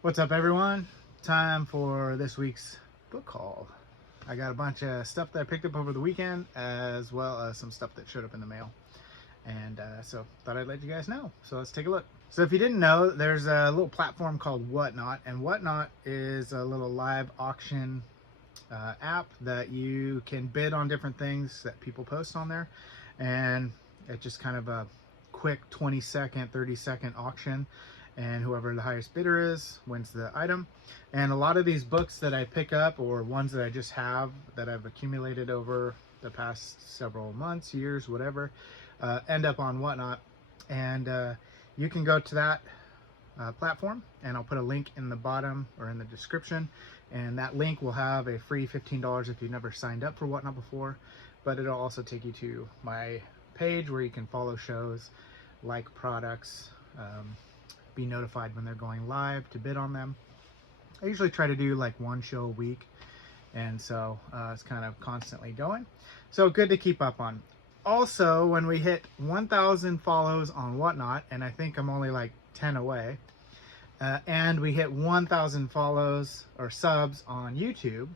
What's up, everyone? Time for this week's book haul. I got a bunch of stuff that I picked up over the weekend, as well as some stuff that showed up in the mail. And so thought I'd let you guys know. So let's take a look. So if you didn't know, there's a little platform called Whatnot, and Whatnot is a little live auction app that you can bid on different things that people post on there. And it's just kind of a quick 20-second, 30-second auction, and whoever the highest bidder is wins the item. And a lot of these books that I pick up, or ones that I just have that I've accumulated over the past several months, years, whatever, end up on Whatnot. And you can go to that platform, and I'll put a link in the bottom or in the description, and that link will have a free $15 if you've never signed up for Whatnot before. But it'll also take you to my page where you can follow shows, like products, be notified when they're going live to bid on them. I usually try to do like one show a week, and so it's kind of constantly going. So good to keep up on. Also, when we hit 1,000 follows on Whatnot, and I think I'm only like 10 away, and we hit 1,000 follows or subs on YouTube,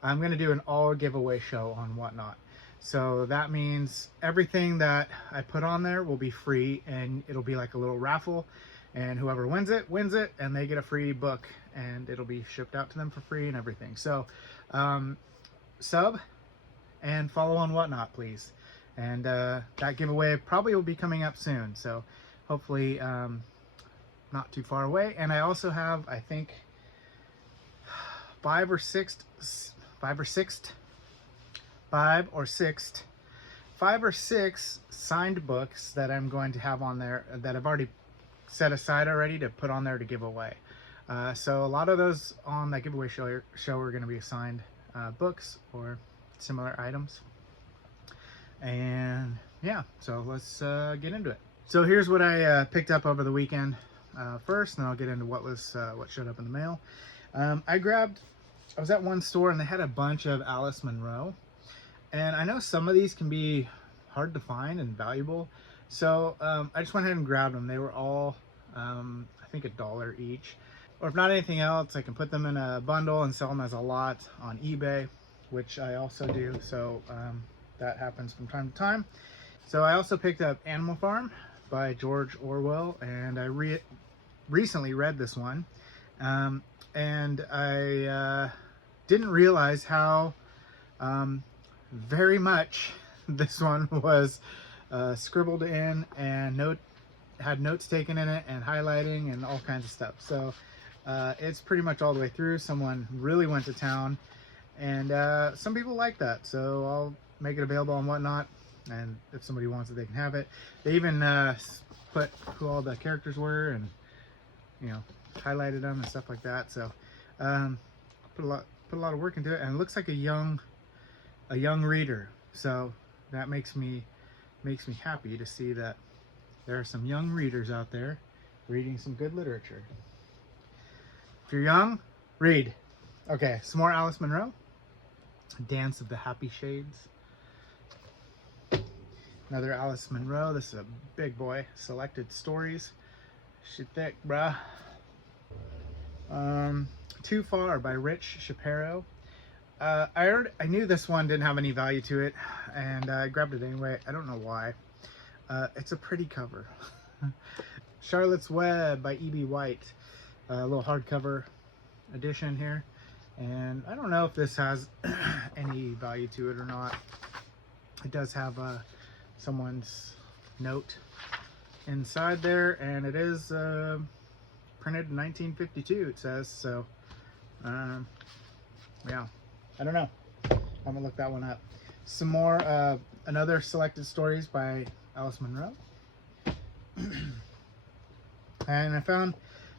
I'm going to do an all giveaway show on Whatnot. So that means everything that I put on there will be free, and it'll be like a little raffle, and whoever wins it, and they get a free book, and it'll be shipped out to them for free and everything. So sub and follow on Whatnot, please. And that giveaway probably will be coming up soon, so hopefully not too far away. And I also have, I think, five or six signed books that I'm going to have on there that I've already set aside already to put on there to give away. So a lot of those on that giveaway show are going to be assigned books or similar items. And yeah, so let's get into it. So here's what I picked up over the weekend first, and I'll get into what showed up in the mail. I was at one store, and they had a bunch of Alice Munro, and I know some of these can be hard to find and valuable, so I just went ahead and grabbed them. They were all I think $1 each, or if not anything else, I can put them in a bundle and sell them as a lot on eBay, which I also do. So that happens from time to time. So I also picked up Animal Farm by George Orwell, and I recently read this one, and I didn't realize how very much this one was scribbled in and had notes taken in it and highlighting and all kinds of stuff. So it's pretty much all the way through. Someone really went to town, and some people like that, so I'll make it available on Whatnot, and if somebody wants it, they can have it. They even put who all the characters were, and highlighted them and stuff like that. So put a lot of work into it, and it looks like a young reader, so that makes me happy to see that there are some young readers out there reading some good literature. If you're young, read. Okay, some more Alice Munro. Dance of the Happy Shades. Another Alice Munro. This is a big boy. Selected Stories. Shit thick, bruh. Too Far by Rich Shapiro. I knew this one didn't have any value to it, and I grabbed it anyway. I don't know why. It's a pretty cover. Charlotte's Web by E.B. White. A little hardcover edition here. And I don't know if this has any value to it or not. It does have someone's note inside there, and it is printed in 1952, it says. So, yeah, I don't know. I'm gonna look that one up. Some more, another Selected Stories by Alice Munro. And I found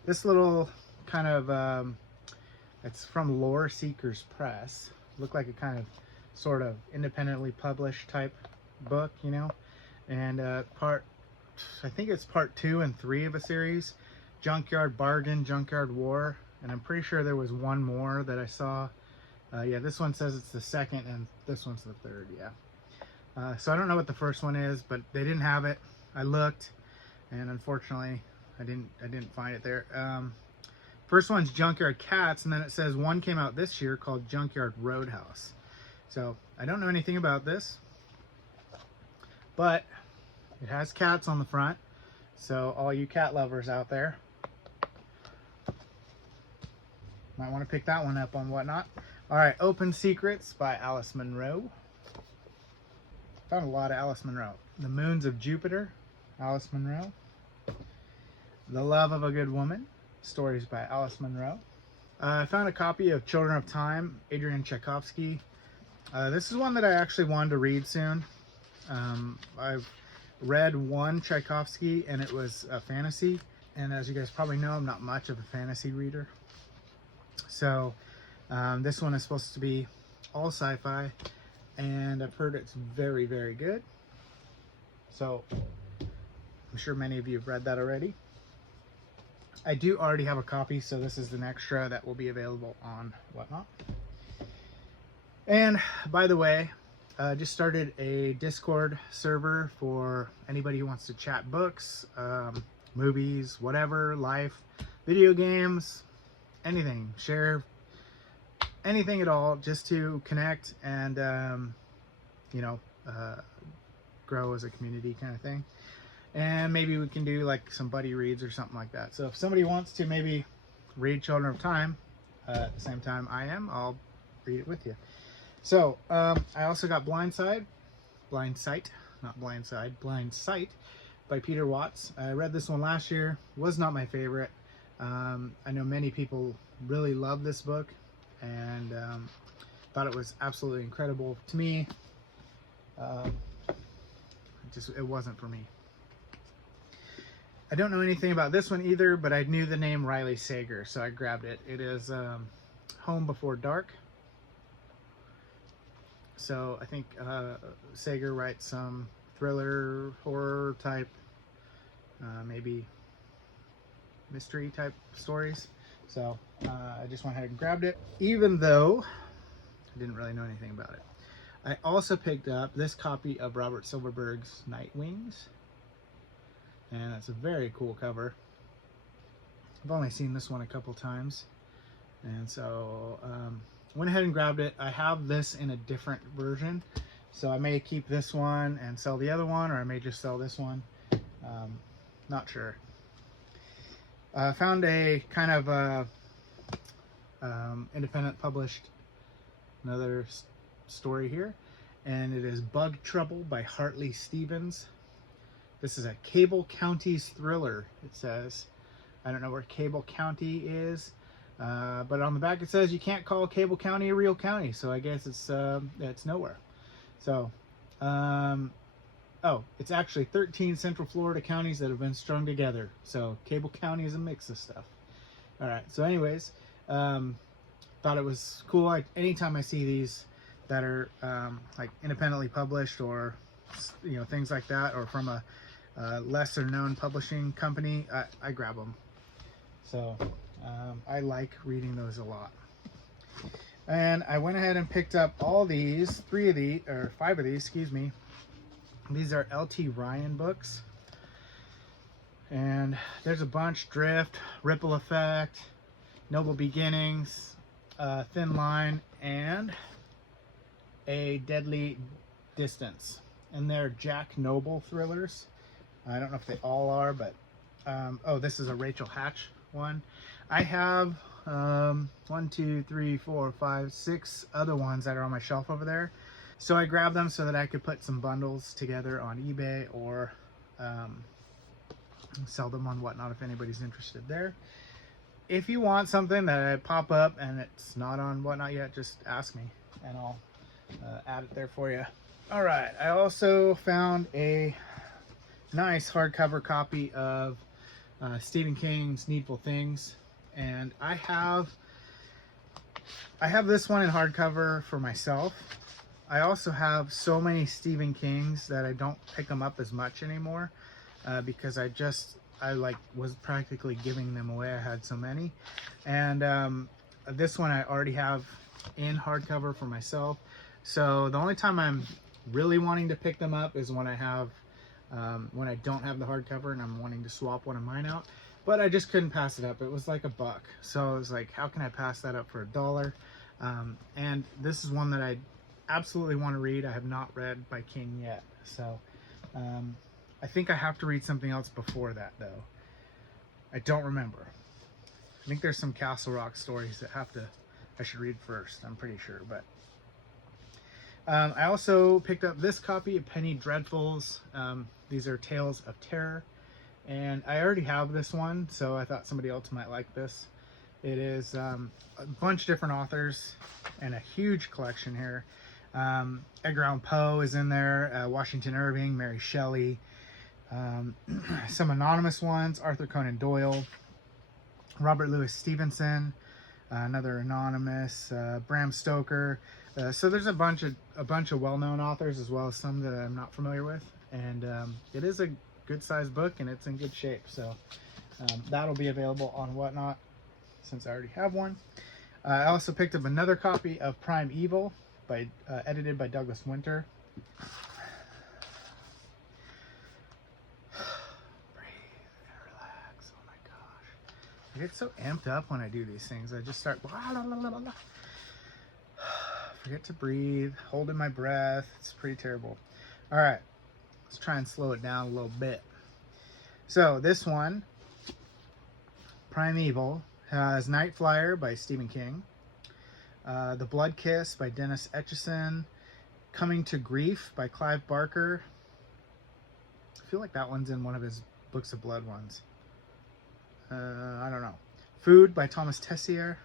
this little kind of, it's from Lore Seekers Press. Looked like a kind of sort of independently published type book, and I think it's part 2 and 3 of a series, Junkyard Bargain, Junkyard War, and I'm pretty sure there was one more that I saw. Yeah, this one says it's the second, and this one's the third. Yeah. So I don't know what the first one is, but they didn't have it. I looked, and unfortunately I didn't find it there. First one's Junkyard Cats, and then it says one came out this year called Junkyard Roadhouse. So I don't know anything about this, but it has cats on the front. So all you cat lovers out there might want to pick that one up on Whatnot. All right, Open Secrets by Alice Munro. Found a lot of Alice Munro. The Moons of Jupiter, Alice Munro. The Love of a Good Woman, stories by Alice Munro. I found a copy of Children of Time, Adrian Tchaikovsky. This is one that I actually wanted to read soon. I've read one Tchaikovsky, and it was a fantasy. And as you guys probably know, I'm not much of a fantasy reader. So this one is supposed to be all sci-fi, and I've heard it's very, very good. So I'm sure many of you have read that already. I do already have a copy, so this is an extra that will be available on Whatnot. And by the way, just started a Discord server for anybody who wants to chat books, movies, whatever, life, video games, anything, share anything at all, just to connect and grow as a community kind of thing. And maybe we can do like some buddy reads or something like that. So if somebody wants to maybe read Children of Time at the same time I'll read it with you. So I also got Blind Sight by Peter Watts. I read this one last year, was not my favorite. I know many people really love this book and thought it was absolutely incredible. To me, it wasn't for me. I don't know anything about this one either, but I knew the name Riley Sager, so I grabbed it. It is Home Before Dark. So I think Sager writes some thriller, horror type, maybe mystery type stories. So I just went ahead and grabbed it, even though I didn't really know anything about it. I also picked up this copy of Robert Silverberg's Night Wings. And it's a very cool cover. I've only seen this one a couple times. And so went ahead and grabbed it. I have this in a different version. So I may keep this one and sell the other one, or I may just sell this one. Not sure. I found a kind of independent published another story here. And it is Bug Trouble by Hartley Stevens. This is a Cable County's thriller, it says. I don't know where Cable County is, but on the back it says you can't call Cable County a real county, so I guess it's nowhere. So, it's actually 13 Central Florida counties that have been strung together. So Cable County is a mix of stuff. All right. So, anyways, thought it was cool. Anytime I see these that are like independently published, or things like that, or from a lesser known publishing company, I grab them. So I like reading those a lot. And I went ahead and picked up all these, 5 of these, excuse me. These are L.T. Ryan books. And there's a bunch: Drift, Ripple Effect, Noble Beginnings, Thin Line, and A Deadly Distance. And they're Jack Noble thrillers. I don't know if they all are, but this is a Rachel Hatch one. I have 1, 2, 3, 4, 5, 6 other ones that are on my shelf over there. So I grabbed them so that I could put some bundles together on eBay, or sell them on Whatnot if anybody's interested there. If you want something that I pop up and it's not on Whatnot yet, just ask me and I'll add it there for you. All right, I also found a nice hardcover copy of Stephen King's Needful Things, and I have this one in hardcover for myself. I also have so many Stephen Kings that I don't pick them up as much anymore, because I was practically giving them away. I had so many, and this one I already have in hardcover for myself. So the only time I'm really wanting to pick them up is when I don't have the hardcover and I'm wanting to swap one of mine out. but I just couldn't pass it up. It was like $1, so I was like, how can I pass that up for $1? And this is one that I absolutely want to read. I have not read by King yet, so I think I have to read something else before that, though. I don't remember. I think there's some Castle Rock stories that I should read first, I'm pretty sure. But I also picked up this copy of Penny Dreadfuls. These are Tales of Terror, and I already have this one, so I thought somebody else might like this. It is a bunch of different authors and a huge collection here. Edgar Allan Poe is in there, Washington Irving, Mary Shelley, some anonymous ones, Arthur Conan Doyle, Robert Louis Stevenson, another anonymous, Bram Stoker. So there's a bunch of well-known authors, as well as some that I'm not familiar with, and it is a good-sized book and it's in good shape. So that'll be available on Whatnot, since I already have one. I also picked up another copy of Primeval, edited by Douglas Winter. I get so amped up when I do these things. I just start forget to breathe, holding my breath. It's pretty terrible. All right, let's try and slow it down a little bit. So this one, Primeval, has Night Flyer by Stephen King, The Blood Kiss by Dennis Etchison, Coming to Grief by Clive Barker. I feel like that one's in one of his Books of Blood ones. I don't know. Food by Thomas Tessier.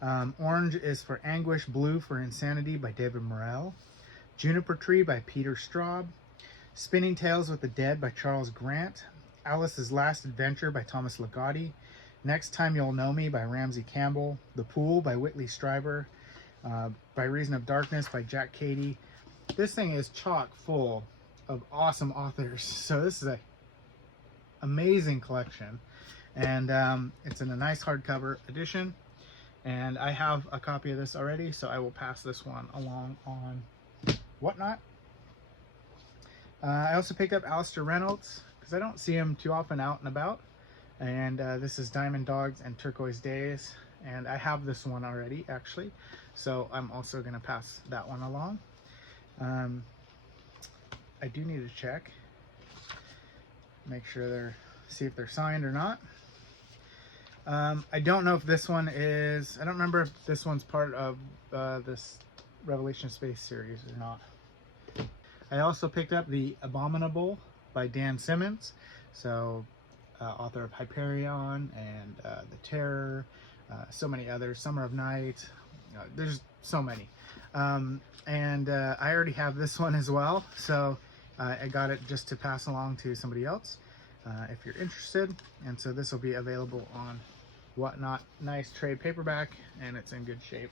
Orange is for Anguish, Blue for Insanity by David Morrell. Juniper Tree by Peter Straub. Spinning Tales with the Dead by Charles Grant. Alice's Last Adventure by Thomas Ligotti. Next Time You'll Know Me by Ramsey Campbell. The Pool by Whitley Strieber. By Reason of Darkness by Jack Cady. This thing is chock full of awesome authors. So this is a amazing collection. And it's in a nice hardcover edition. And I have a copy of this already, so I will pass this one along on Whatnot. I also picked up Alistair Reynolds, because I don't see him too often out and about. And this is Diamond Dogs and Turquoise Days. And I have this one already, actually. So I'm also going to pass that one along. I do need to check. Make sure see if they're signed or not. I don't know if this one is, I don't remember if this one's part of this Revelation Space series or not. I also picked up The Abominable by Dan Simmons. So, author of Hyperion and The Terror, so many others, Summer of Night, there's so many. And I already have this one as well, so I got it just to pass along to somebody else if you're interested. And so this will be available on Whatnot. Nice trade paperback, and it's in good shape.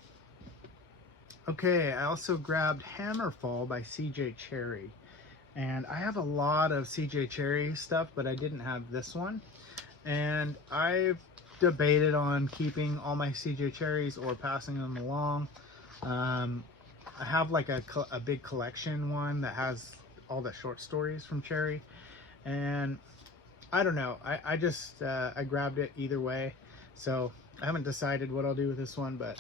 Okay, I also grabbed Hammerfall by CJ Cherry, and I have a lot of CJ Cherry stuff, but I didn't have this one, and I've debated on keeping all my CJ Cherries or passing them along. I have like a big collection one that has all the short stories from Cherry, and I don't know, I just I grabbed it either way. So I haven't decided what I'll do with this one, but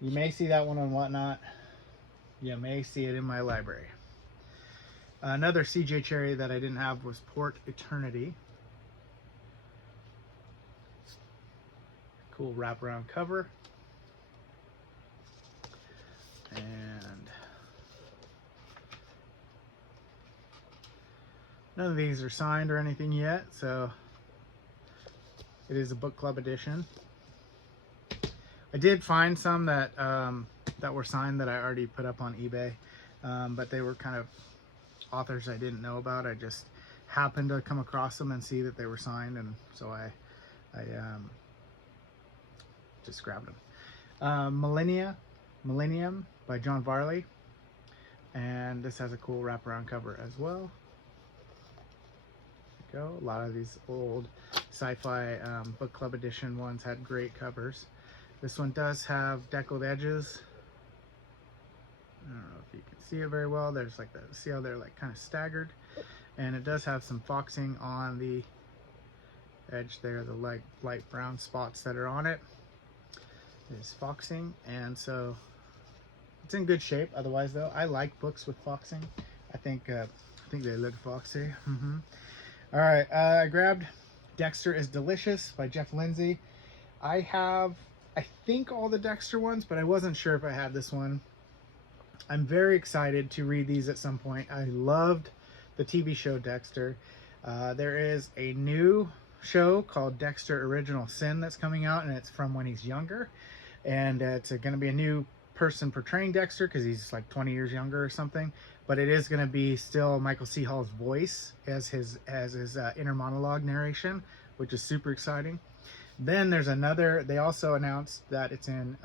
you may see that one on Whatnot. You may see it in my library. Another CJ Cherry that I didn't have was Port Eternity. Cool wraparound cover. And none of these are signed or anything yet, so it is a book club edition. I did find some that that were signed that I already put up on eBay, but they were kind of authors I didn't know about. I just happened to come across them and see that they were signed, and so I just grabbed them. Millennium by John Varley, and this has a cool wraparound cover as well. Go. A lot of these old sci-fi book club edition ones had great covers. This one does have deckled edges. I don't know if you can see it very well. There's like see how they're like kind of staggered, and it does have some foxing on the edge there, the light brown spots that are on it is foxing, and so it's in good shape. Otherwise though, I like books with foxing. I think they look foxy. All right, I grabbed Dexter is Delicious by Jeff Lindsay. I have, I think, all the Dexter ones, but I wasn't sure if I had this one. I'm very excited to read these at some point. I loved the TV show Dexter. There is a new show called Dexter Original Sin that's coming out, and it's from when he's younger. And it's going to be a new person portraying Dexter because he's like 20 years younger or something. But it is going to be still Michael C. Hall's voice as his inner monologue narration, which is super exciting. Then there's another. They also announced that it's in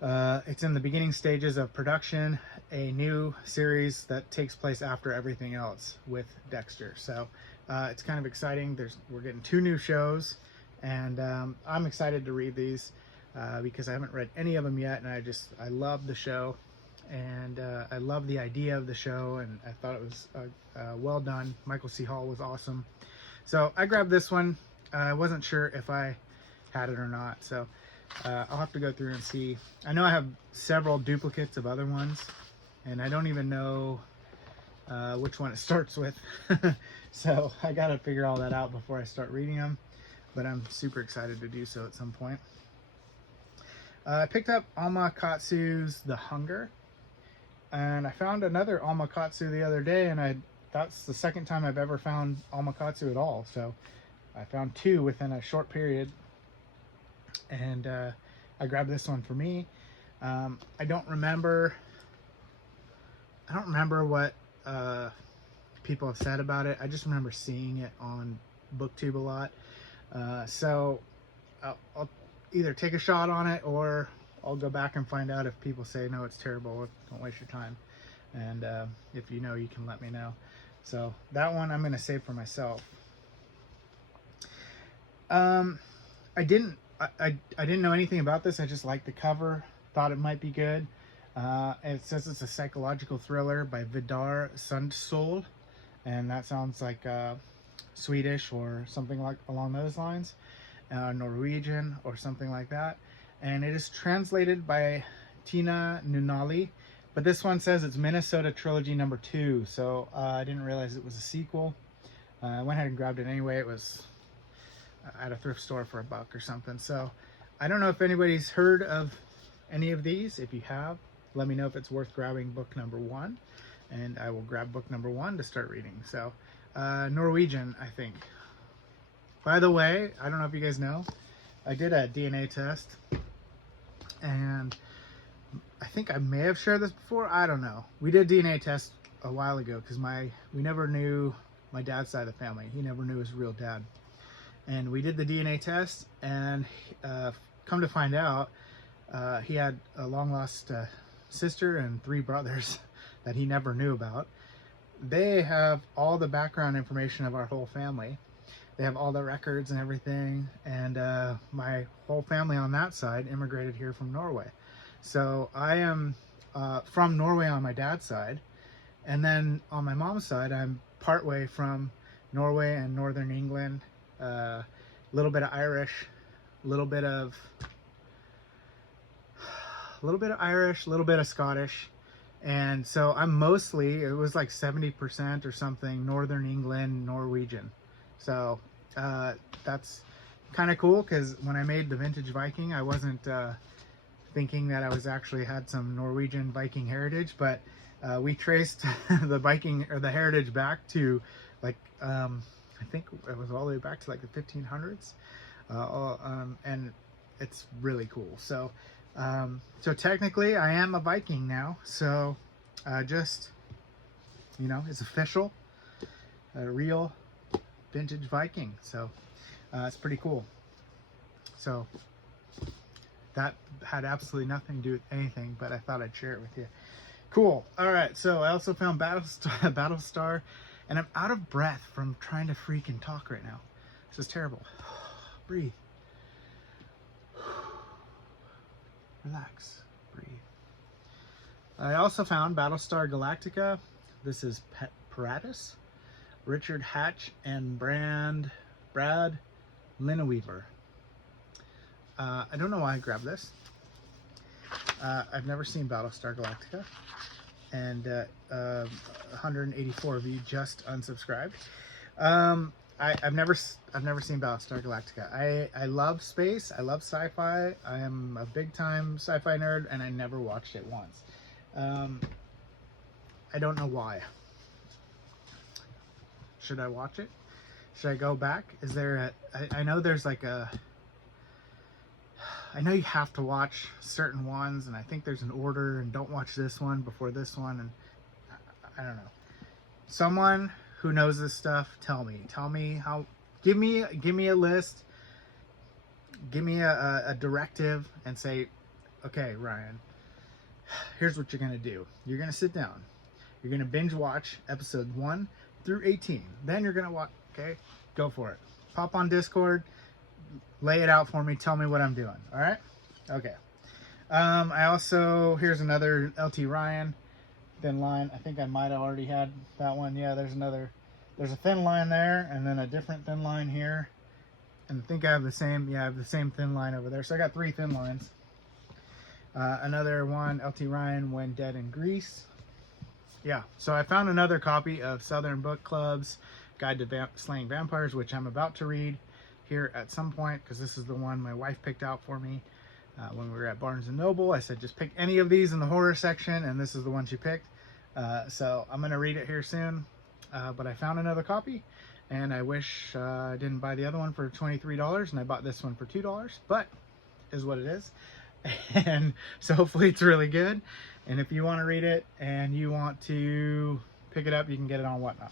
the beginning stages of production, a new series that takes place after everything else with Dexter. So it's kind of exciting. We're getting 2 new shows, and I'm excited to read these because I haven't read any of them yet, and I love the show, and I love the idea of the show, and I thought it was well done. Michael C. Hall was awesome. So I grabbed this one. I wasn't sure if I had it or not, so I'll have to go through and see. I know I have several duplicates of other ones, and I don't even know which one it starts with. So I gotta figure all that out before I start reading them, but I'm super excited to do so at some point. I picked up Alma Katsu's The Hunger, and I found another Alma Katsu the other day, and that's the second time I've ever found Alma Katsu at all. So I found 2 within a short period, and I grabbed this one for me. I don't remember what people have said about it. I just remember seeing it on BookTube a lot. So I'll either take a shot on it, or I'll go back and find out if people say no, it's terrible. Don't waste your time. And if you know, you can let me know. So that one I'm going to save for myself. I didn't know anything about this. I just liked the cover, thought it might be good. It says it's a psychological thriller by Vidar Sundsol, and that sounds like Swedish or something like along those lines, Norwegian or something like that. And it is translated by Tina Nunali, but this one says it's Minnesota Trilogy number 2, so I didn't realize it was a sequel. I went ahead and grabbed it anyway. It was at a thrift store for $1 or something. So I don't know if anybody's heard of any of these. If you have, let me know if it's worth grabbing book number 1, and I will grab book number 1 to start reading. So Norwegian, I think. By the way, I don't know if you guys know, I did a DNA test, and I think I may have shared this before. I don't know. We did a DNA test a while ago because we never knew my dad's side of the family. He never knew his real dad. And we did the DNA test, and come to find out, he had a long-lost sister and 3 brothers that he never knew about. They have all the background information of our whole family. They have all the records and everything, and my whole family on that side immigrated here from Norway. So I am from Norway on my dad's side, and then on my mom's side, I'm partway from Norway and Northern England. A little bit of Irish, a little bit of Irish, a little bit of Scottish, and so I'm mostly, it was like 70% or something, Northern England, Norwegian. So that's kind of cool, because when I made the vintage Viking, I wasn't thinking that I was actually had some Norwegian Viking heritage, but we traced the Viking or the heritage back to like I think it was all the way back to like the 1500s, and it's really cool. So so technically I am a Viking now, so just, you know, it's official, a real vintage Viking. So it's pretty cool. So that had absolutely nothing to do with anything, but I thought I'd share it with you. Cool. All right, so I also found Battlestar, and I'm out of breath from trying to freaking talk right now. This is terrible. Breathe. Relax. Breathe. I also found Battlestar Galactica. This is Paratus, Richard Hatch and Brand Brad Lineweaver. I don't know why I grabbed this. I've never seen Battlestar Galactica, and 184 of you just unsubscribed. I've never seen Battlestar Galactica. I love space. I love sci-fi. I am a big time sci-fi nerd, and I never watched it once. I don't know why. Should I watch it? Should I go back? Is there I know there's like a, I know you have to watch certain ones, and I think there's an order, and don't watch this one before this one, and I don't know. Someone who knows this stuff, tell me how, give me a list, give me a directive, and say, okay, Ryan, here's what you're gonna do. You're gonna sit down, you're gonna binge watch episode 1 through 18, then you're gonna watch. Okay, go for it. Pop on Discord, lay it out for me, tell me what I'm doing. All right, okay. I also, here's another LT Ryan thin line. I think I might have already had that one. Yeah, there's a thin line there, and then a different thin line here, and I think I have the same, yeah, I have the same thin line over there. So I got 3 thin lines. Another one, LT Ryan, When Dead in Greece. Yeah, so I found another copy of Southern Book Club's Guide to Slaying Vampires, which I'm about to read here at some point, because this is the one my wife picked out for me when we were at Barnes & Noble. I said, just pick any of these in the horror section, and this is the one she picked. So I'm going to read it here soon, but I found another copy, and I wish I didn't buy the other one for $23, and I bought this one for $2, but is what it is. And so hopefully it's really good, and if you want to read it and you want to pick it up, you can get it on Whatnot.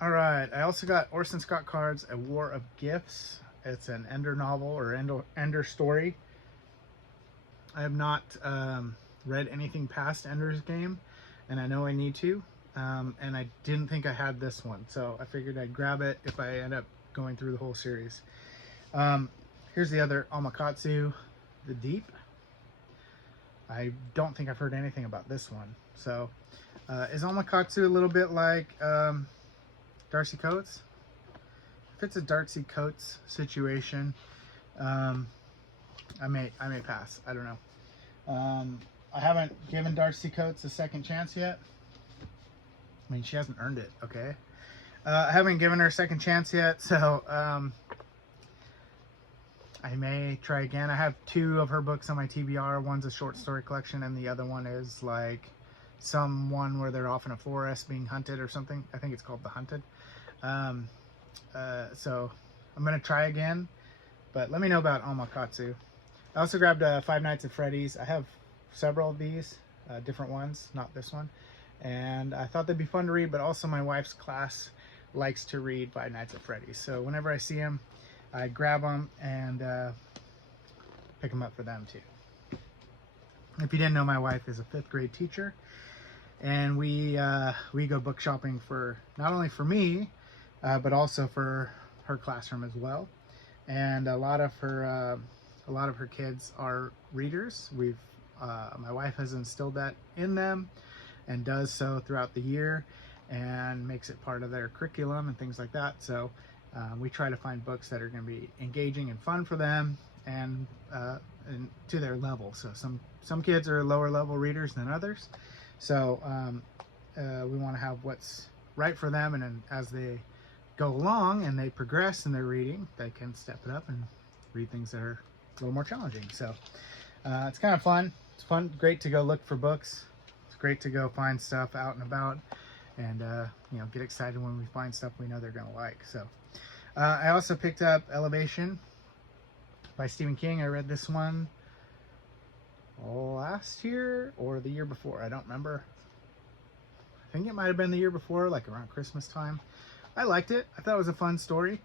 All right, I also got Orson Scott Card's A War of Gifts. It's an Ender novel, or Ender story. I have not read anything past Ender's Game, and I know I need to, and I didn't think I had this one, so I figured I'd grab it if I end up going through the whole series. Here's the other, Amakatsu, The Deep. I don't think I've heard anything about this one. So is Amakatsu a little bit like Darcy Coates? If it's a Darcy Coates situation, I may pass. I don't know. I haven't given Darcy Coates a second chance yet. I mean, she hasn't earned it, okay? I haven't given her a second chance yet, so I may try again. I have 2 of her books on my TBR. One's a short story collection, and the other one is like someone where they're off in a forest being hunted or something. I think it's called The Hunted. So I'm going to try again, but let me know about Amakatsu. I also grabbed Five Nights at Freddy's. I have several of these, different ones, not this one. And I thought they'd be fun to read, but also my wife's class likes to read Five Nights at Freddy's. So whenever I see them, I grab them and pick them up for them too. If you didn't know, my wife is a 5th grade teacher, and we go book shopping for, not only for me, but also for her classroom as well. And a lot of her kids are readers. My wife has instilled that in them, and does so throughout the year, and makes it part of their curriculum and things like that. So we try to find books that are going to be engaging and fun for them, and to their level. So some kids are lower level readers than others. So we want to have what's right for them, and then as they go along and they progress in their reading, they can step it up and read things that are a little more challenging. So it's kind of fun. It's fun, great to go look for books. It's great to go find stuff out and about, and get excited when we find stuff we know they're going to like. So I also picked up Elevation by Stephen King. I read this one last year or the year before. I don't remember. I think it might have been the year before, like around Christmas time. I liked it. I thought it was a fun story.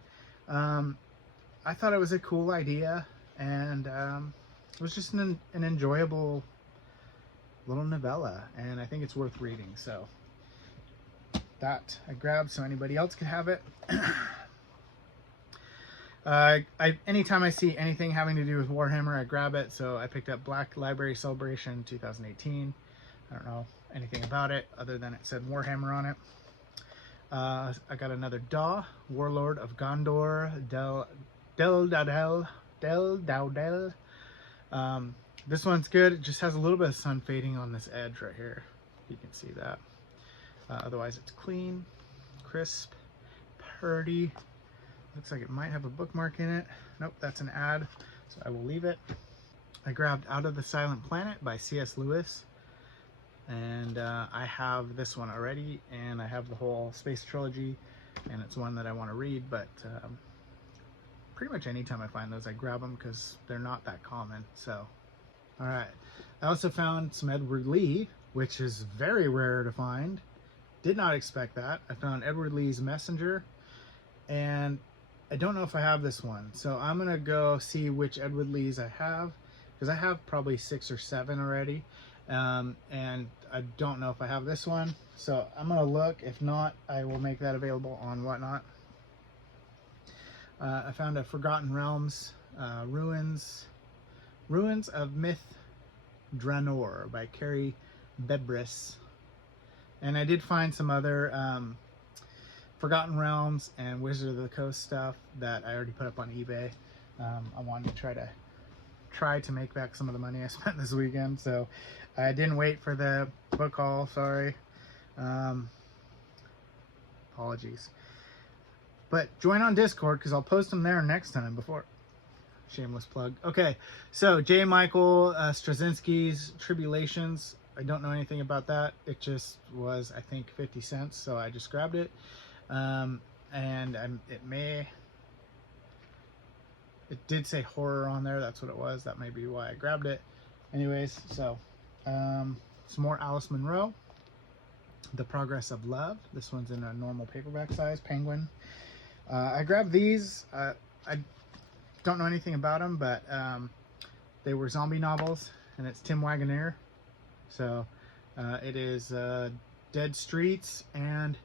I thought it was a cool idea, and it was just an enjoyable little novella, and I think it's worth reading. So that I grabbed so anybody else could have it. Anytime I see anything having to do with Warhammer, I grab it. So I picked up Black Library Celebration 2018. I don't know anything about it other than it said Warhammer on it. I got another Daw, Warlord of Gondor, Del Dowdell. This one's good. It just has a little bit of sun fading on this edge right here. You can see that. Otherwise, it's clean, crisp, pretty. Looks like it might have a bookmark in it. Nope, that's an ad, so I will leave it. I grabbed Out of the Silent Planet by C.S. Lewis. And I have this one already, and I have the whole space trilogy, and it's one that I want to read, but pretty much anytime I find those, I grab them because they're not that common. So, all right. I also found some Edward Lee, which is very rare to find. Did not expect that. I found Edward Lee's Messenger, and I don't know if I have this one. So I'm going to go see which Edward Lees I have, because I have probably 6 or 7 already. And I don't know if I have this one, so I'm gonna look. If not, I will make that available on Whatnot. I found a Forgotten Realms, Ruins of Myth Draenor by Carrie Bebris, and I did find some other Forgotten Realms and Wizard of the Coast stuff that I already put up on eBay. I wanted to try to make back some of the money I spent this weekend, so I didn't wait for the book haul. Sorry. Apologies. But join on Discord, because I'll post them there next time. Before shameless plug. Okay, so J. Michael Straczynski's Tribulations. I don't know anything about that. It just was, I think, 50 cents, so I just grabbed it. It did say horror on there. That's what it was. That may be why I grabbed it. Anyways, so some more Alice Munro, The Progress of Love. This one's in a normal paperback size, Penguin. I grabbed these. I don't know anything about them, but they were zombie novels, and it's Tim Wagoner. So it is Dead Streets and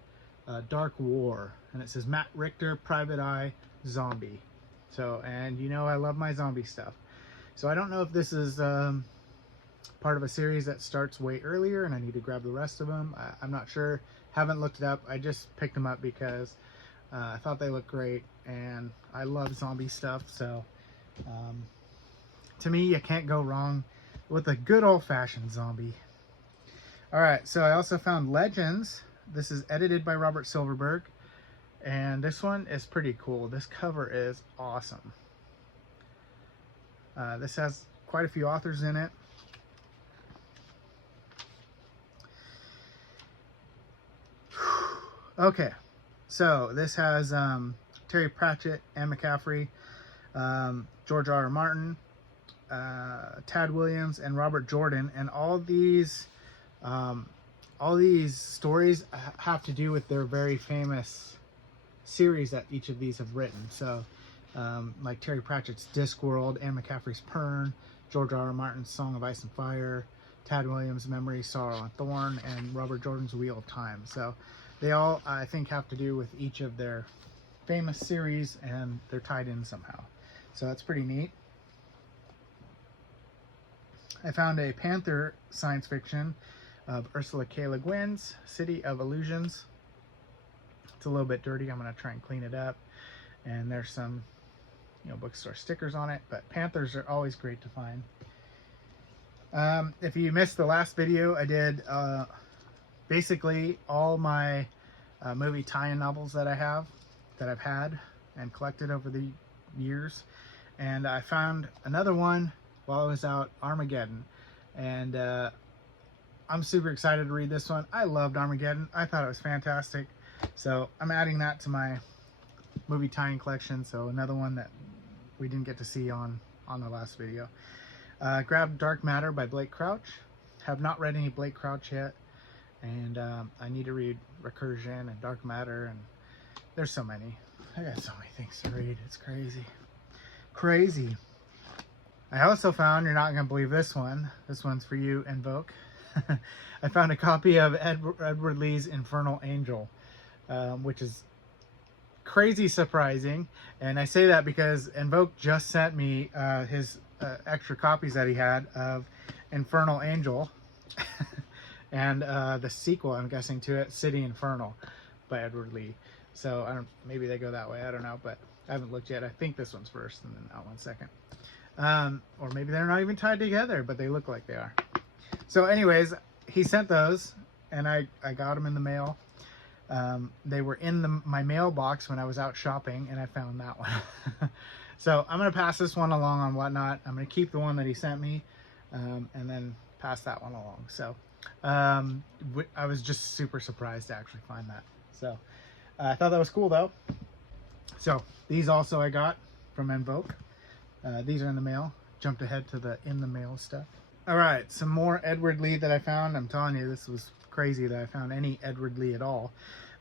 Dark War, and it says Matt Richter, Private Eye, Zombie. So, and you know I love my zombie stuff. So I don't know if this is part of a series that starts way earlier and I need to grab the rest of them. I'm not sure. Haven't looked it up. I just picked them up because I thought they looked great, and I love zombie stuff. So to me, you can't go wrong with a good old-fashioned zombie. All right, so I also found Legends. This is edited by Robert Silverberg, and this one is pretty cool. This cover is awesome. This has quite a few authors in it. Okay, so this has Terry Pratchett, Anne McCaffrey, George R. R. Martin, Tad Williams, and Robert Jordan, and all these stories have to do with their very famous series that each of these have written. So like Terry Pratchett's Discworld, Anne McCaffrey's Pern, George R. R. Martin's Song of Ice and Fire, Tad Williams' Memory, Sorrow and Thorn, and Robert Jordan's Wheel of Time. So they all, I think, have to do with each of their famous series, and they're tied in somehow. So that's pretty neat. I found a Panther science fiction of Ursula K. Le Guin's City of Illusions. It's a little bit dirty. I'm going to try and clean it up. And there's some, bookstore stickers on it, but Panthers are always great to find. If you missed the last video, I did basically all my movie tie-in novels that I've had and collected over the years. And I found another one while I was out, Armageddon. And I'm super excited to read this one. I loved Armageddon. I thought it was fantastic. So I'm adding that to my movie tie-in collection. So another one that we didn't get to see on the last video. Grabbed Dark Matter by Blake Crouch. Have not read any Blake Crouch yet. And I need to read Recursion and Dark Matter, and there's so many. I got so many things to read. It's crazy. Crazy. I also found, you're not going to believe this one. This one's for you, Invoke. I found a copy of Edward Lee's Infernal Angel, which is crazy surprising. And I say that because Invoke just sent me his extra copies that he had of Infernal Angel. And the sequel, I'm guessing, to it, City Infernal. by Edward Lee. So I don't, maybe they go that way, I don't know, but I haven't looked yet. I think this one's first and then that one's second. Or maybe they're not even tied together, but they look like they are. So anyways, he sent those and I got them in the mail. They were in my mailbox when I was out shopping, and I found that one. So I'm going to pass this one along on Whatnot. I'm going to keep the one that he sent me, and then pass that one along. So I was just super surprised to actually find that. So I thought that was cool, though. So these also I got from Invoke. These are in the mail. Jumped ahead to the in the mail stuff. All right, some more Edward Lee that I found. I'm telling you, this was crazy that I found any Edward Lee at all,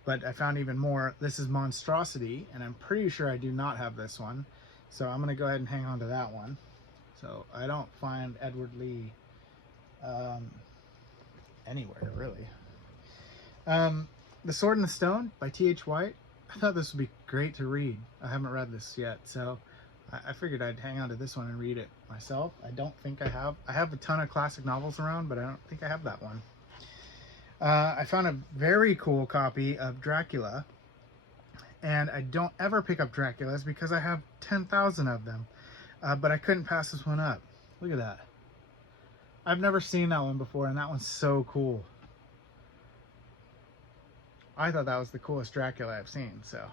but I found even more. This is Monstrosity, and I'm pretty sure I do not have this one, so I'm gonna go ahead and hang on to that one. So I don't find Edward Lee anywhere really. The Sword and the Stone by T.H. White. I thought this would be great to read. I haven't read this yet, so I figured I'd hang on to this one and read it myself. I don't think I have. I have a ton of classic novels around, but I don't think I have that one. I found a very cool copy of Dracula, and I don't ever pick up Draculas because I have 10,000 of them, but I couldn't pass this one up. Look at that. I've never seen that one before, and that one's so cool. I thought that was the coolest Dracula I've seen, so.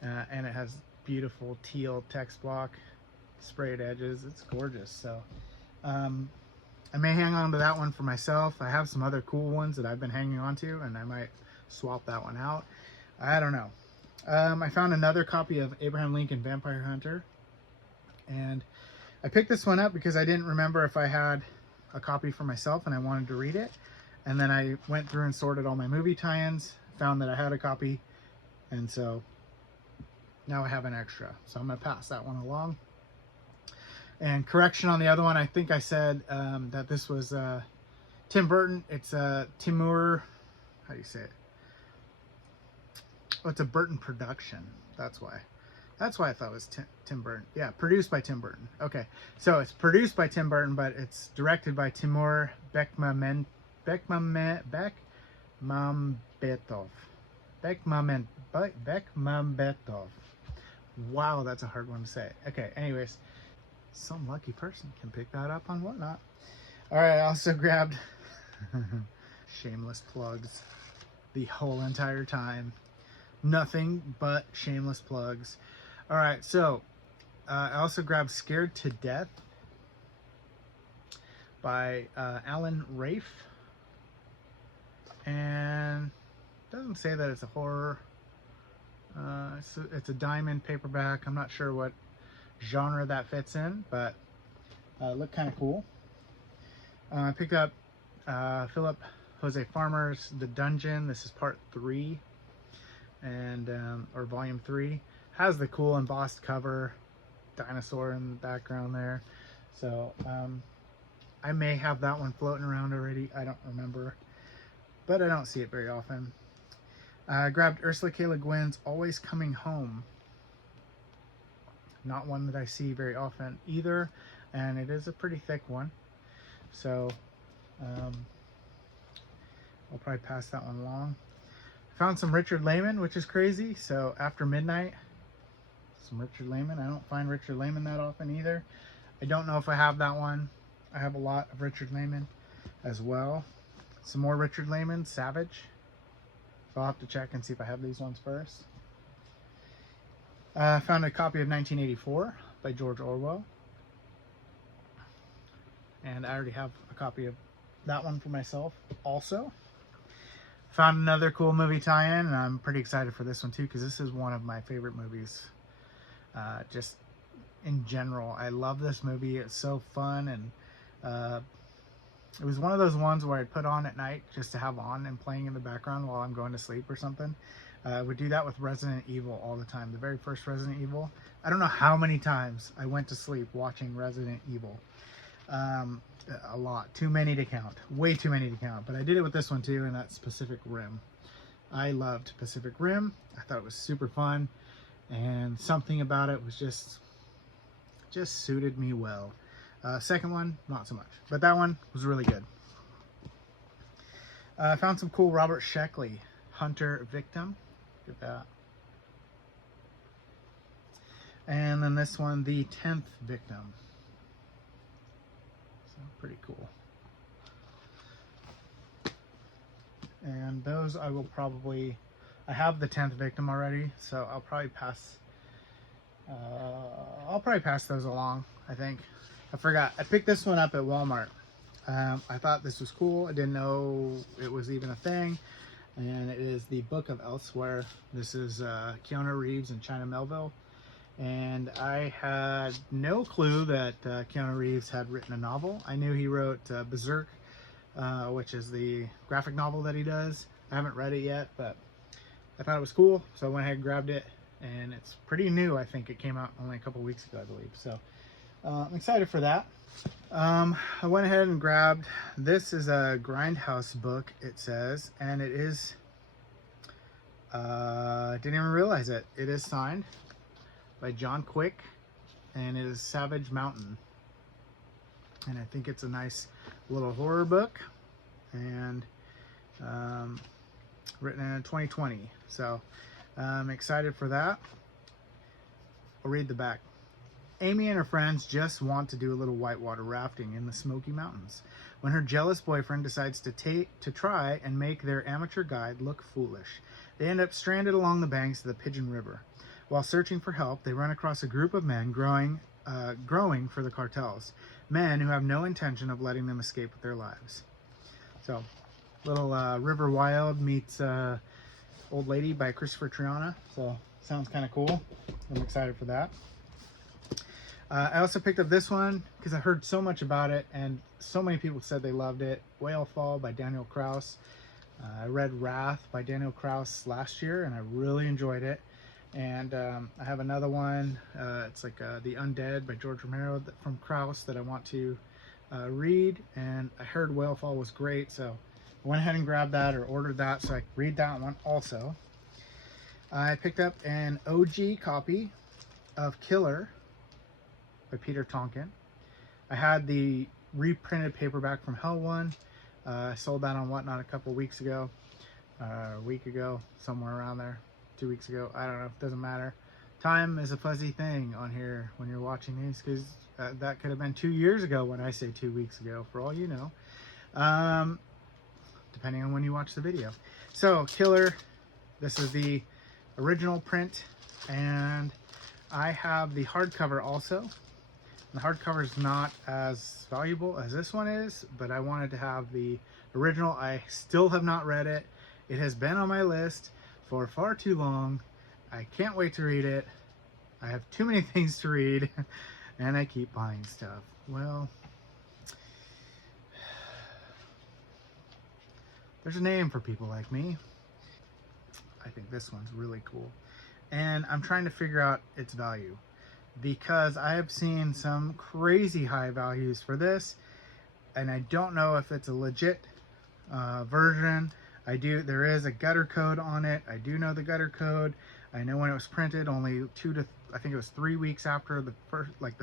And it has beautiful teal text block, sprayed edges. It's gorgeous. So I may hang on to that one for myself. I have some other cool ones that I've been hanging on to, and I might swap that one out. I don't know. I found another copy of Abraham Lincoln Vampire Hunter, and I picked this one up because I didn't remember if I had a copy for myself and I wanted to read it. And then I went through and sorted all my movie tie-ins, found that I had a copy, and so now I have an extra. So I'm going to pass that one along. And correction on the other one, I think I said that this was Tim Burton. It's Timur, how do you say it? Oh, it's a Burton production. That's why. That's why I thought it was Tim Burton. Yeah, produced by Tim Burton. Okay, so it's produced by Tim Burton, but it's directed by Timur Bekmambetov. Bekmambetov. Wow, that's a hard one to say. Okay, anyways, some lucky person can pick that up on Whatnot. All right, I also grabbed shameless plugs the whole entire time. Nothing but shameless plugs. All right, so I also grabbed Scared to Death by Alan Rafe. And it doesn't say that it's a horror. It's a diamond paperback. I'm not sure what genre that fits in, but looked kind of cool. I picked up Philip Jose Farmer's The Dungeon. This is part 3, and or volume 3. Has the cool embossed cover, dinosaur in the background there. So I may have that one floating around already. I don't remember, but I don't see it very often. I grabbed Ursula K. Le Guin's Always Coming Home. Not one that I see very often either, and it is a pretty thick one. So I'll probably pass that one along. Found some Richard Lehman, which is crazy. So After Midnight, some Richard Lehman. I don't find Richard Lehman that often either. I don't know if I have that one. I have a lot of Richard Lehman as well. Some more Richard Lehman, Savage. So I'll have to check and see if I have these ones first. I found a copy of 1984 by George Orwell. And I already have a copy of that one for myself also. Found another cool movie tie-in, and I'm pretty excited for this one too, because this is one of my favorite movies. Just in general, I love this movie. It's so fun, and it was one of those ones where I'd put on at night just to have on and playing in the background while I'm going to sleep or something. I would do that with Resident Evil all the time. The very first Resident Evil. I don't know how many times I went to sleep watching Resident Evil. A lot. Too many to count. Way too many to count. But I did it with this one too, and that's Pacific Rim. I loved Pacific Rim. I thought it was super fun, and something about it was just suited me well. Second one, not so much, but that one was really good. I found some cool Robert Sheckley Hunter Victim. Look at that. And then this one, The 10th Victim. So pretty cool. And those I will probably, I have The 10th Victim already, so I'll probably pass those along, I think. I forgot. I picked this one up at Walmart. I thought this was cool. I didn't know it was even a thing. And it is The Book of Elsewhere. This is Keanu Reeves and China Melville. And I had no clue that Keanu Reeves had written a novel. I knew he wrote Berserk, which is the graphic novel that he does. I haven't read it yet, but I thought it was cool, so I went ahead and grabbed it. And it's pretty new. I think it came out only a couple weeks ago, I believe. So I'm excited for that. I went ahead and grabbed, this is a Grindhouse book, it says, and it is, I didn't even realize it. It is signed by John Quick, and it is Savage Mountain. And I think it's a nice little horror book, and written in 2020. So I'm excited for that. I'll read the back. Amy and her friends just want to do a little whitewater rafting in the Smoky Mountains when her jealous boyfriend decides to try and make their amateur guide look foolish. They end up stranded along the banks of the Pigeon River. While searching for help, they run across a group of men growing for the cartels, men who have no intention of letting them escape with their lives. So, little River Wild meets Old Lady by Christopher Triana. So, sounds kind of cool. I'm excited for that. I also picked up this one because I heard so much about it and so many people said they loved it. Whale Fall by Daniel Kraus. I read Wrath by Daniel Kraus last year and I really enjoyed it. And I have another one. It's like The Undead by George Romero from Kraus that I want to read. And I heard Whale Fall was great, so I went ahead and grabbed that or ordered that so I could read that one also. I picked up an OG copy of Killer by Peter Tonkin. I had the reprinted paperback from Hell one. I sold that on Whatnot a couple weeks ago, a week ago, somewhere around there, 2 weeks ago. I don't know, it doesn't matter. Time is a fuzzy thing on here when you're watching these, because that could have been 2 years ago when I say 2 weeks ago, for all you know, depending on when you watch the video. So, Killer, this is the original print, and I have the hardcover also. The hardcover is not as valuable as this one is, but I wanted to have the original. I still have not read it. It has been on my list for far too long. I can't wait to read it. I have too many things to read, and I keep buying stuff. Well, there's a name for people like me. I think this one's really cool. And I'm trying to figure out its value, because I have seen some crazy high values for this, and I don't know if it's a legit version. There is a gutter code on it. I do know the gutter code. I know when it was printed, only I think it was 3 weeks after the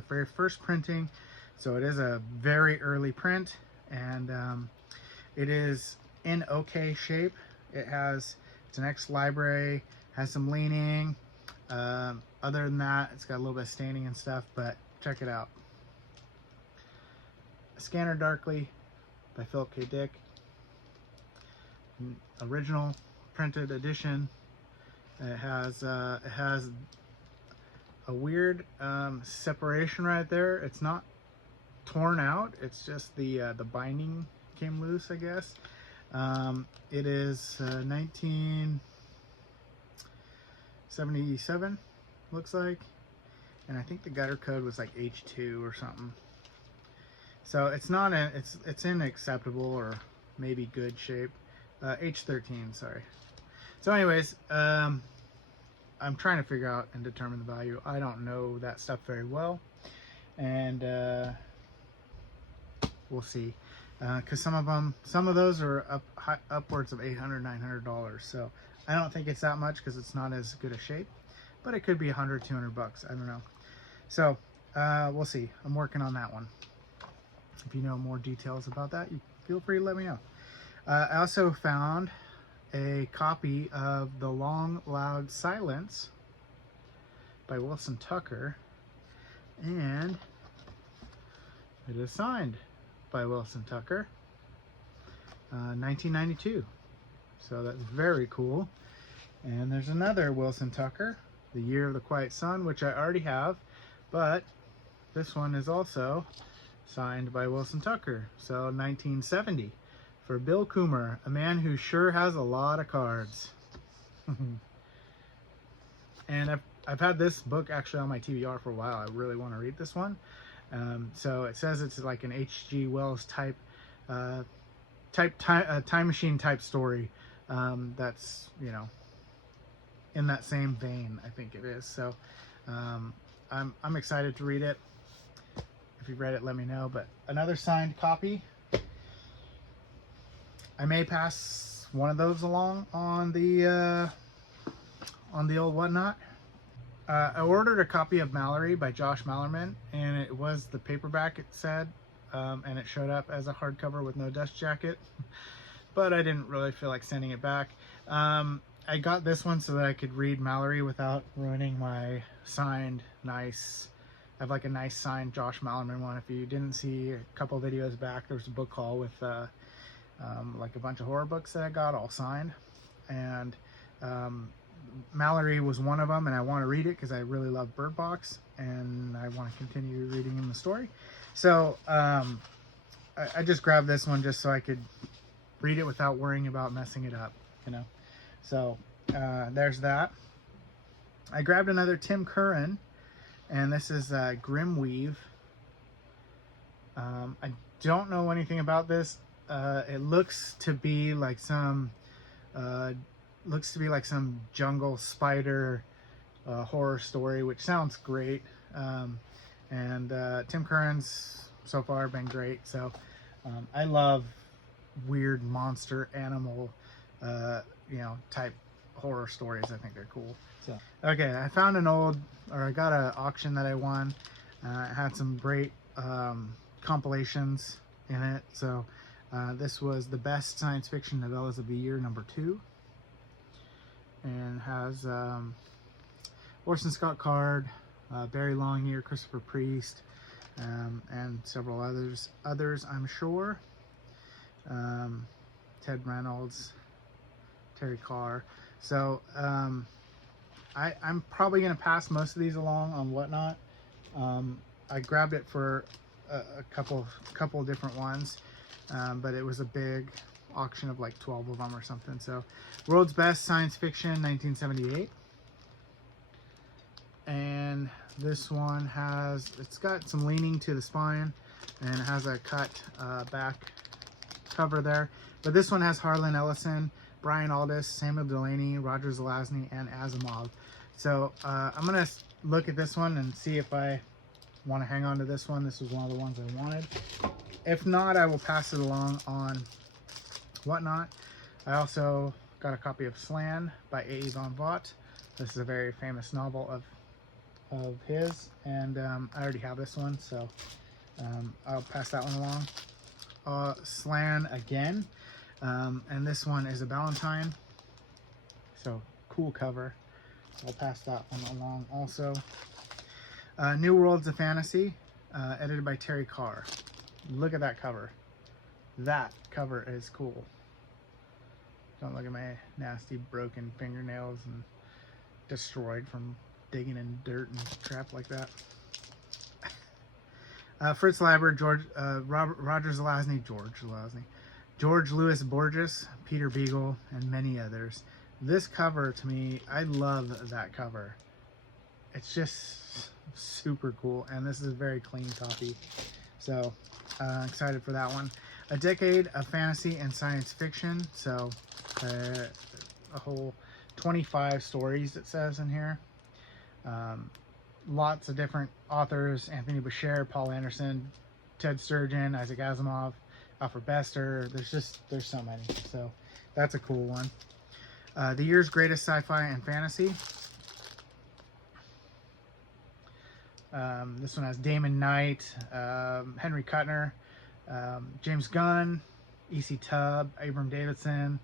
very first printing. So it is a very early print, and it is in okay shape. It's an ex-library, has some leaning. Other than that, it's got a little bit of staining and stuff, but check it out. Scanner Darkly by Philip K. Dick. Original printed edition. It has a weird separation right there. It's not torn out. It's just the binding came loose, I guess. It is 1977, looks like, and I think the gutter code was like H2 or something. So it's not it's in acceptable or maybe good shape. H13, sorry. So anyways, I'm trying to figure out and determine the value. I don't know that stuff very well, and we'll see. Because some of those are upwards of $800, $900. So I don't think it's that much because it's not as good a shape, but it could be $100, $200 bucks. I don't know. So we'll see. I'm working on that one. If you know more details about that, you feel free to let me know. I also found a copy of The Long Loud Silence by Wilson Tucker, and it is signed by Wilson Tucker, 1992. So that's very cool. And there's another Wilson Tucker, The Year of the Quiet Sun, which I already have, but this one is also signed by Wilson Tucker. So 1970, for Bill Coomer, a man who sure has a lot of cards. And I've had this book actually on my TBR for a while. I really want to read this one. So it says it's like an H.G. Wells type time machine type story. That's, you know, in that same vein, I think it is. So I'm excited to read it. If you've read it, let me know. But another signed copy. I may pass one of those along on the old whatnot. I ordered a copy of Mallory by Josh Mallerman, and it was the paperback, it said, and it showed up as a hardcover with no dust jacket, but I didn't really feel like sending it back. I got this one so that I could read Mallory without ruining my signed nice. I have like a nice signed Josh Mallerman one. If you didn't see a couple videos back, there's a book haul with like a bunch of horror books that I got all signed, and Mallory was one of them, and I want to read it because I really love Bird Box and I want to continue reading in the story. So I just grabbed this one just so I could read it without worrying about messing it up, you know. So there's that. I grabbed another Tim Curran, and this is Grimweave. I don't know anything about this. It looks to be like some jungle spider horror story, which sounds great. And Tim Curran's so far been great. So I love weird monster animal type horror stories. I think they're cool. So okay, I found I got an auction that I won. It had some great compilations in it. So this was the best science fiction novellas of the year, #2, and has Orson Scott Card, Barry Longyear, Christopher Priest, and several others I'm sure. Ted Reynolds, Terry Carr. So I'm probably going to pass most of these along on Whatnot. I grabbed it for a couple of different ones, but it was a big auction of like 12 of them or something. So World's Best Science Fiction, 1978. And this one it's got some leaning to the spine, and it has a cut back cover there. But this one has Harlan Ellison, Brian Aldiss, Samuel Delaney, Roger Zelazny, and Asimov. So I'm going to look at this one and see if I want to hang on to this one. This was one of the ones I wanted. If not, I will pass it along on Whatnot. I also got a copy of Slan by A.E. von Vogt. This is a very famous novel of his, and I already have this one, so I'll pass that one along. Slan again, and this one is a Valentine, so cool cover. I'll pass that one along also. New Worlds of Fantasy, edited by Terry Carr. Look at that cover. That cover is cool. Don't look at my nasty broken fingernails and destroyed from digging in dirt and crap like that. Fritz Leiber, Roger Zelazny, George Louis Borges, Peter Beagle, and many others. This cover, to me, I love that cover. It's just super cool, and this is a very clean copy. So, excited for that one. A Decade of Fantasy and Science Fiction. So, a whole 25 stories, it says in here. Lots of different authors: Anthony Boucher, Paul Anderson, Ted Sturgeon, Isaac Asimov, Alfred Bester. There's so many. So that's a cool one. The year's greatest sci-fi and fantasy. This one has Damon Knight, Henry Kuttner, James Gunn, E.C. Tubb, Abram Davidson,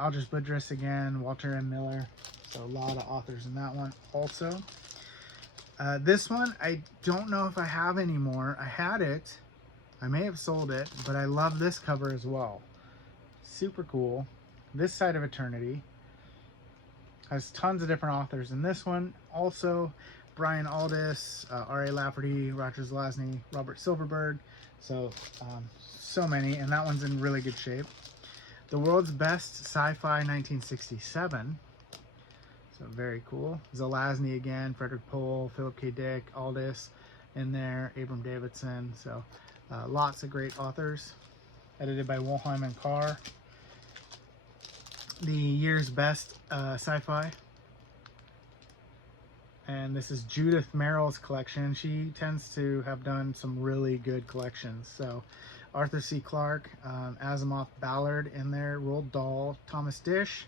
Aldous Budrys again, Walter M. Miller. So a lot of authors in that one also. This one, I don't know if I have anymore. I had it. I may have sold it, but I love this cover as well. Super cool. This Side of Eternity. Has tons of different authors in this one. Also, Brian Aldiss, R.A. Lafferty, Roger Zelazny, Robert Silverberg. So, so many. And that one's in really good shape. The World's Best Sci-Fi 1967. So, very cool. Zelazny again, Frederick Pohl, Philip K. Dick, Aldiss in there, Abram Davidson. So, lots of great authors. Edited by Wollheim and Carr. The year's best sci-fi, and this is Judith Merrill's collection. She tends to have done some really good collections. So Arthur C. Clarke, Asimov, Ballard in there, Roald Dahl, Thomas Disch,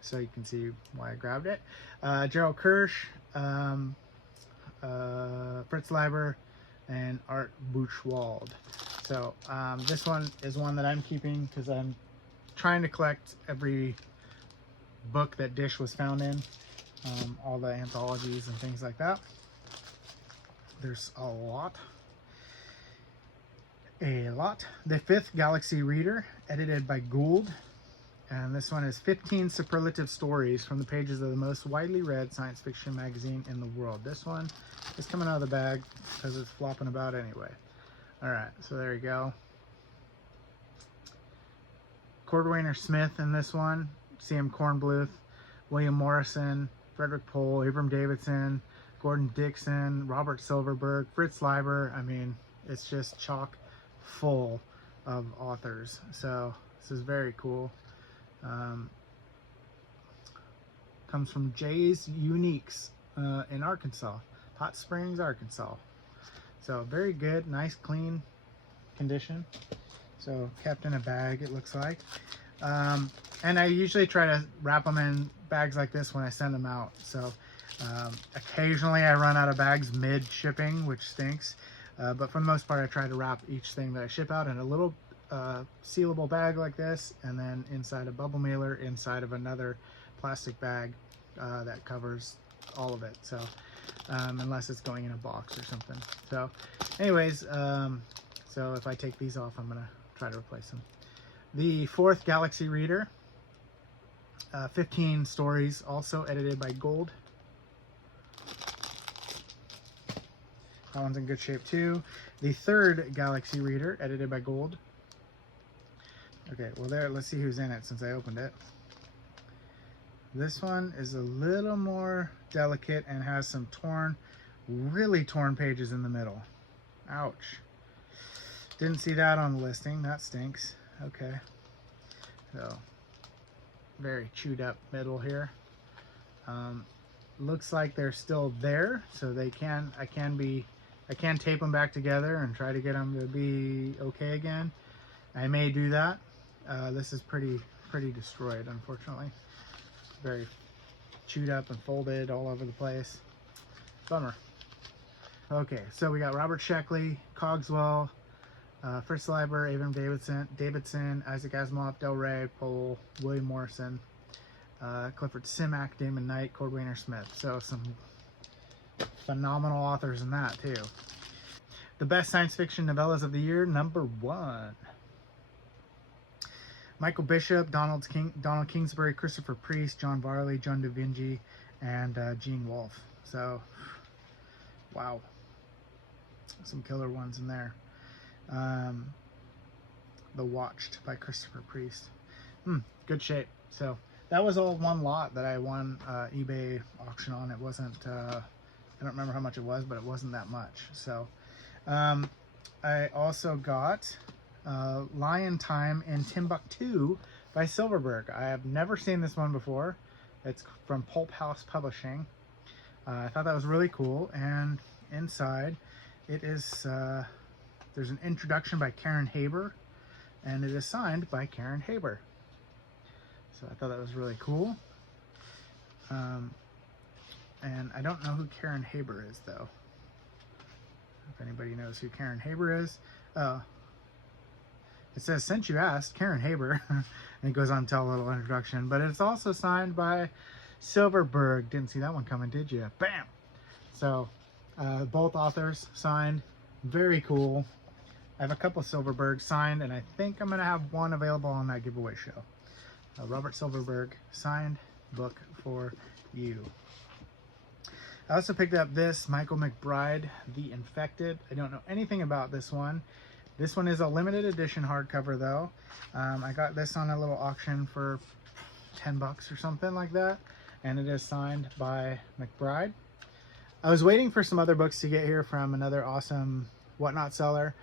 so you can see why I grabbed it, Gerald Kirsch, Fritz Leiber, and Art Buchwald. So this one is one that I'm keeping because I'm trying to collect every book that Disch was found in, all the anthologies and things like that. There's a lot. The Fifth Galaxy Reader, edited by Gould, and this one is 15 superlative stories from the pages of the most widely read science fiction magazine in the world. This one is coming out of the bag because it's flopping about anyway. All right, so there you go. Cordwainer Smith in this one, C.M. Kornbluth, William Morrison, Frederick Pohl, Abram Davidson, Gordon Dixon, Robert Silverberg, Fritz Leiber. I mean, it's just chock full of authors. So this is very cool. Comes from Jay's Uniques in Arkansas, Hot Springs, Arkansas. So very good, nice, clean condition. So kept in a bag, it looks like. And I usually try to wrap them in bags like this when I send them out. So occasionally I run out of bags mid-shipping, which stinks. But for the most part, I try to wrap each thing that I ship out in a little sealable bag like this, and then inside a bubble mailer, inside of another plastic bag that covers all of it. So unless it's going in a box or something. So anyways, so if I take these off, I'm gonna try to replace them. The Fourth Galaxy Reader, 15 stories, also edited by Gould. That one's in good shape too. The Third Galaxy Reader, edited by Gould. Okay, well there, let's see who's in it since I opened it. This one is a little more delicate and has some torn, really torn pages in the middle. Ouch. Didn't see that on the listing. That stinks. Okay. So, very chewed up middle here. Looks like they're still there, so I can tape them back together and try to get them to be okay again. I may do that. This is pretty destroyed, unfortunately. Very chewed up and folded all over the place. Bummer. Okay, so we got Robert Sheckley, Cogswell, Fritz Leiber, Abram Davidson, Isaac Asimov, Del Rey, Pohl, William Morrison, Clifford Simak, Damon Knight, Cordwainer Smith. So some phenomenal authors in that too. The best science fiction novellas of the year, number 1. Michael Bishop, Donald Kingsbury, Christopher Priest, John Varley, John Da Vinci, and Gene Wolfe. So, wow. Some killer ones in there. The Watched by Christopher Priest. Good shape. So that was all one lot that I won eBay auction on. It wasn't, I don't remember how much it was, but it wasn't that much. So I also got Lion Time in Timbuktu by Silverberg. I have never seen this one before. It's from Pulp House Publishing. I thought that was really cool. And inside it is, there's an introduction by Karen Haber, and it is signed by Karen Haber. So I thought that was really cool. And I don't know who Karen Haber is, though. If anybody knows who Karen Haber is. it says, "Since you asked, Karen Haber," and it goes on to tell a little introduction. But it's also signed by Silverberg. Didn't see that one coming, did you? Bam! So both authors signed. Very cool. I have a couple of Silverberg signed, and I think I'm going to have one available on that giveaway show. Robert Silverberg signed book for you. I also picked up this Michael McBride, The Infected. I don't know anything about this one. This one is a limited edition hardcover though. I got this on a little auction for 10 bucks or something like that. And it is signed by McBride. I was waiting for some other books to get here from another awesome Whatnot seller,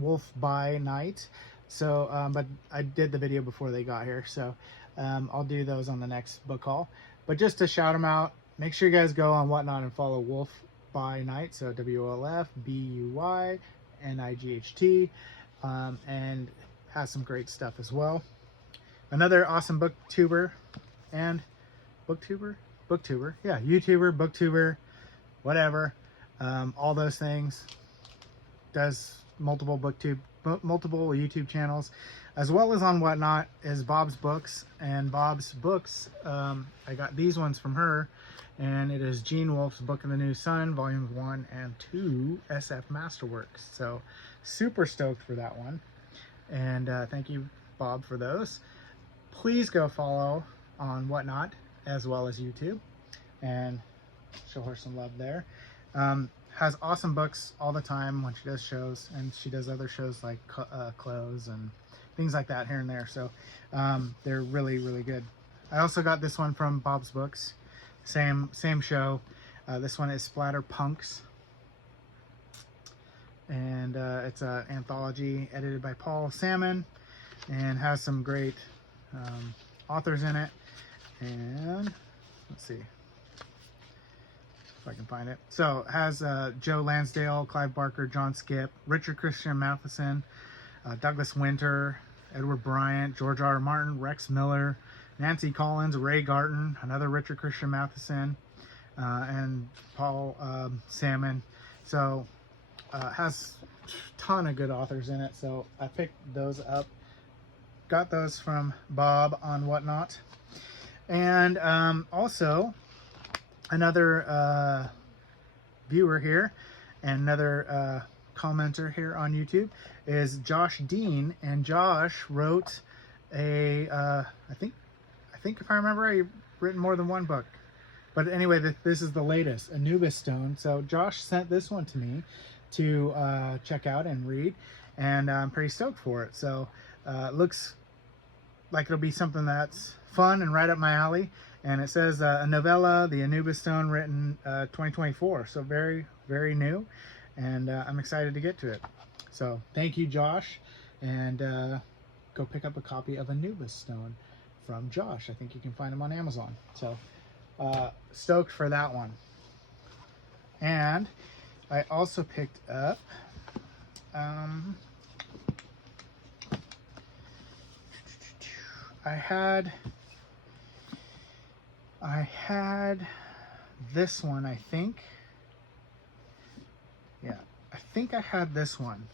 Wolf by Night. So, but I did the video before they got here. So I'll do those on the next book haul. But just to shout them out, make sure you guys go on Whatnot and follow Wolf by Night. So WOLFBUYNIGHT, and has some great stuff as well. Another awesome booktuber and booktuber, yeah, YouTuber, booktuber, whatever, all those things. Does multiple YouTube channels, as well as on Whatnot, is Bob's Books. And Bob's Books, I got these ones from her, and it is Gene Wolfe's Book of the New Sun, Volumes 1 and 2, SF Masterworks. So super stoked for that one. And thank you, Bob, for those. Please go follow on Whatnot as well as YouTube and show her some love there. Has awesome books all the time when she does shows, and she does other shows like clothes and things like that here and there. So they're really, really good. I also got this one from Bob's Books. Same show. This one is Splatter Punks, and it's an anthology edited by Paul Salmon, and has some great authors in it. And let's see if I can find it. So it has Joe Lansdale, Clive Barker, John Skipp, Richard Christian Matheson, Douglas Winter, Edward Bryant, George R. R. Martin, Rex Miller, Nancy Collins, Ray Garton, another Richard Christian Matheson, and Paul Salmon. So has a ton of good authors in it. So I picked those up. Got those from Bob on Whatnot. And also another viewer here and another commenter here on YouTube is Josh Dean. And Josh wrote a I think if I remember, I've written more than one book. But anyway, this is the latest, Anubis Stone. So Josh sent this one to me to check out and read, and I'm pretty stoked for it. So it looks like it'll be something that's fun and right up my alley. And it says a novella, The Anubis Stone, written 2024. So very, very new, and I'm excited to get to it. So thank you, Josh, and go pick up a copy of Anubis Stone from Josh. I think you can find them on Amazon. So stoked for that one. And I also picked up I had this one, I think. Yeah, I think I had this one.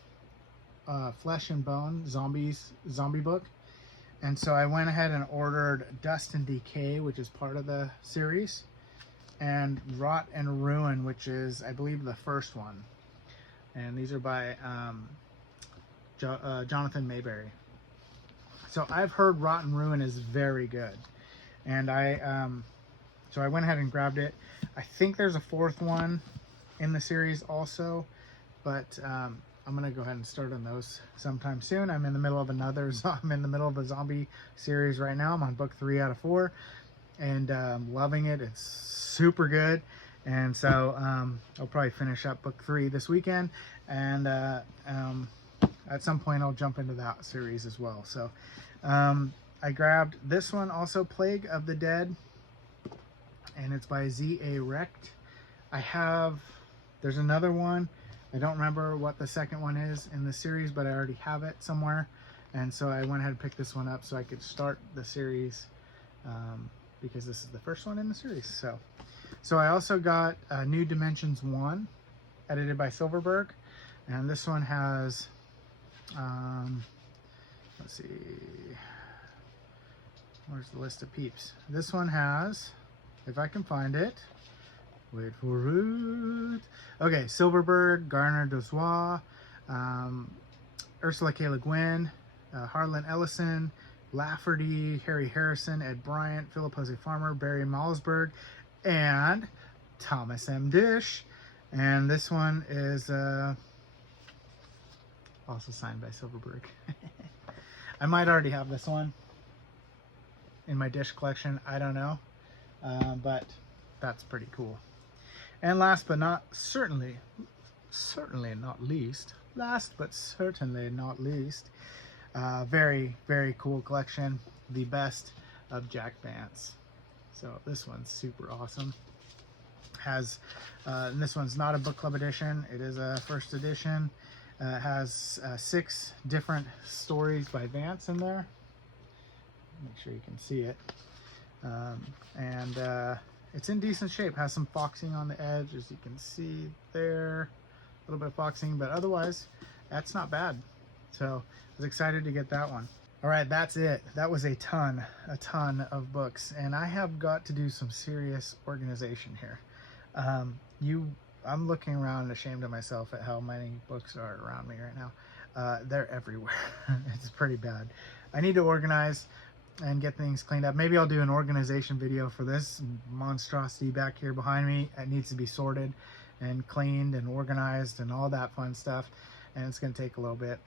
Flesh and Bone, zombie book. And so I went ahead and ordered Dust and Decay, which is part of the series, and Rot and Ruin, which is, I believe, the first one. And these are by Jonathan Mayberry. So I've heard Rot and Ruin is very good, and so I went ahead and grabbed it. I think there's a fourth one in the series also, but I'm gonna go ahead and start on those sometime soon. I'm in the middle of a zombie series right now. I'm on book 3 out of 4, and loving it. It's super good, and so I'll probably finish up book 3 this weekend, and at some point I'll jump into that series as well. So I grabbed this one also, Plague of the Dead, and it's by Z.A. Recht. There's another one. I don't remember what the second one is in the series, but I already have it somewhere, and so I went ahead and picked this one up so I could start the series, because this is the first one in the series. So I also got New Dimensions 1, edited by Silverberg, and this one has Let's see. Where's the list of peeps? This one has, if I can find it, wait for it. Okay, Silverberg, Garner Dozois, Ursula K. Le Guin, Harlan Ellison, Lafferty, Harry Harrison, Ed Bryant, Philip Jose Farmer, Barry Malzberg, and Thomas M. Dish. And this one is also signed by Silverberg. I might already have this one in my Dish collection. I don't know. But that's pretty cool. And last but not certainly not least, very, very cool collection. The best of Jack Vance. So this one's super awesome. Has, and this one's not a book club edition. It is a first edition. It has 6 different stories by Vance in there. Make sure you can see it. It's in decent shape. Has some foxing on the edge, as you can see there. A little bit of foxing, but otherwise, that's not bad. So I was excited to get that one. All right, that's it. That was a ton of books, and I have got to do some serious organization here. I'm looking around ashamed of myself at how many books are around me right now. They're everywhere. It's pretty bad. I need to organize and get things cleaned up. Maybe I'll do an organization video for this monstrosity back here behind me. It needs to be sorted and cleaned and organized and all that fun stuff, and it's going to take a little bit.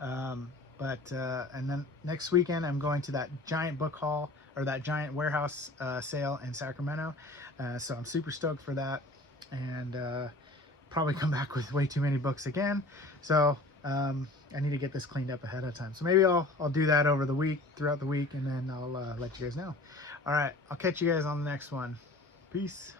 And then next weekend I'm going to that giant book haul, or that giant warehouse sale in Sacramento. So I'm super stoked for that, and probably come back with way too many books again. So I need to get this cleaned up ahead of time. So maybe I'll do that over the week, throughout the week, and then I'll let you guys know. All right, I'll catch you guys on the next one. Peace.